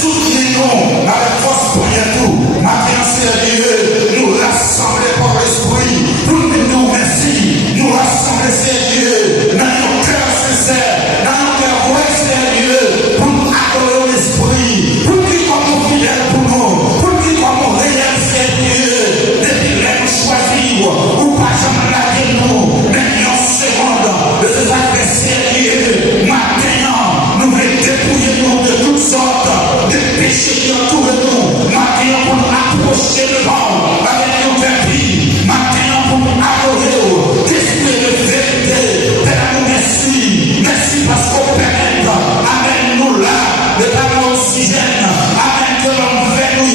soutenez-nous avec force pour tout. Maintenant, Seigneur, nous rassembler par l'esprit. Pour nous merci. Nous rassembler, Seigneur, dans nos cœurs sincères, dans nos cœurs vrais, Seigneur, pour nous adorer l'esprit. Pour qu'il soit mon fidèle pour nous. Pour qu'il soit mon réel, Seigneur. Depuis là, nous choisir. Ou pas jamais la nous. Mais en seconde, de ces adversaires, Seigneur, maintenant, nous voulons dépouiller nous de toutes sortes de péchés qui entourent nous. Maintenant, pour nous approcher devant avec nos vertus. Maintenant, pour nous adorer, d'esprit de vérité. Père, nous merci. Merci parce qu'on permet. Amène-nous là, de par l'oxygène. Amène que l'on fait nous.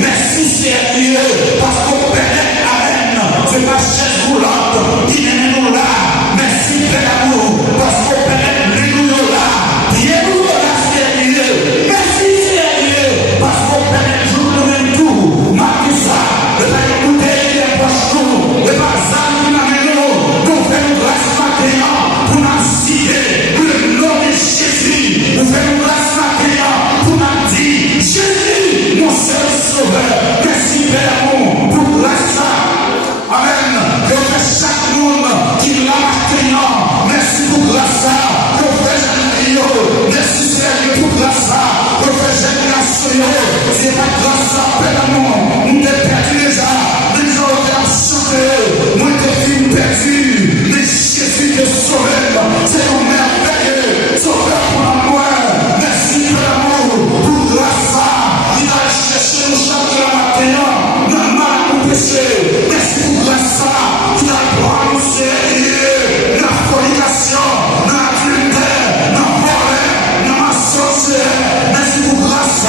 Merci, Seigneur, parce qu'on permet. Amène. C'est ma chaise roulante qui mène nous là. Merci, Père, amour, parce qu'on permet nous là. Dieu-nous là, Seigneur. Merci, Seigneur, parce qu'on permet toujours le même tout. Marquez ça, de la bouteille des poches nous, de par ça qui m'amène nous faisons grâce maintenant pour nous citer le nom de Jésus. Nous faisons grâce maintenant pour nous dire Jésus, mon seul sauveur. Merci, Père, amour, pour grâce. Amen. Que fait chaque monde qui l'a maintenant. Merci pour grâce. Que fait Jean-Rio. Merci Seigneur pour grâce. Que fait génération. C'est pas grâce à Père amour. Nous t'es perdu déjà. Les gens ont chanté. Nous t'es perdu. Mais Jésus est sauveur. C'est un merveilleux. Sauveur pour la mort. Merci Père amour pour grâce. Il a cherché nous chaque matin. Dans le mal pour pécher. Merci pour grâce. Qui a droit au Seigneur. La fornication. Dans l'adultère. Dans le volet. Dans la sorcière. Merci pour grâce.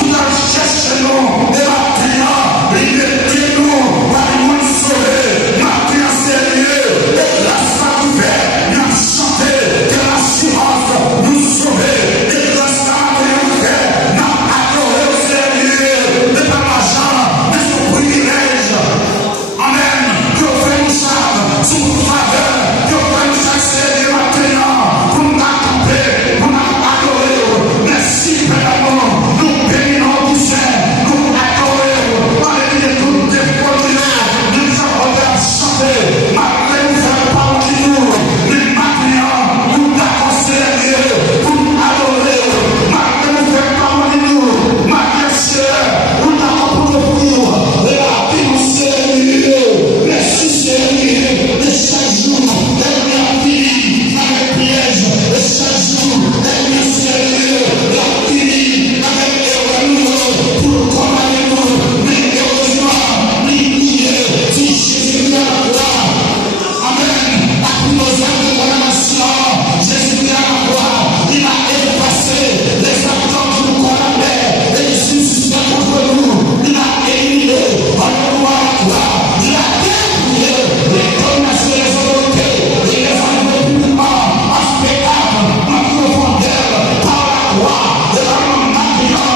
Qui a cherché nous. Et maintenant. Il est nous. Par le monde sauvé. Maintenant Seigneur. Et grâce à vous faire. Nous avons chanté. Que l'assurance nous sauver. Et grâce à vous faire. Nous avons adoré au Seigneur. Et par l'argent. Mais son privilège. Amen. Que fait nous charme. Sous faveur. Que fait nous accéder maintenant. Pour nous accompagner. Pour nous adorer. Merci Père amour. Nous bénissons du ciel. Nous adorons. Malgré toutes les pollutions. Nous avons chanté. Malgré nous faire parler de nous. Mais maintenant, nous t'avons Seigneur. Pour nous adorer. Malgré nous faire parler de nous. Malgré Seigneur. Nous t'avons pour nous vivre. Et la vie au Seigneur. Merci Seigneur. Et chaque jour, elle a fini avec piège. Et chaque jour, elle a Seigneur. La fini avec erreur. Pour commander nous. Mais heureusement, si Jésus est à la croix. Amen. À tous nos actes de condamnation, Jésus est à la croix. Il a effacé les actes qui nous condamnaient. Et les suicides contre nous. Il a éliminé. Alléluia à la croix. Il a dépouillé les condamnations et les autorités. Et les enlevé publiquement en spectacle, en profondeur, par la croix. Et par le maintenant,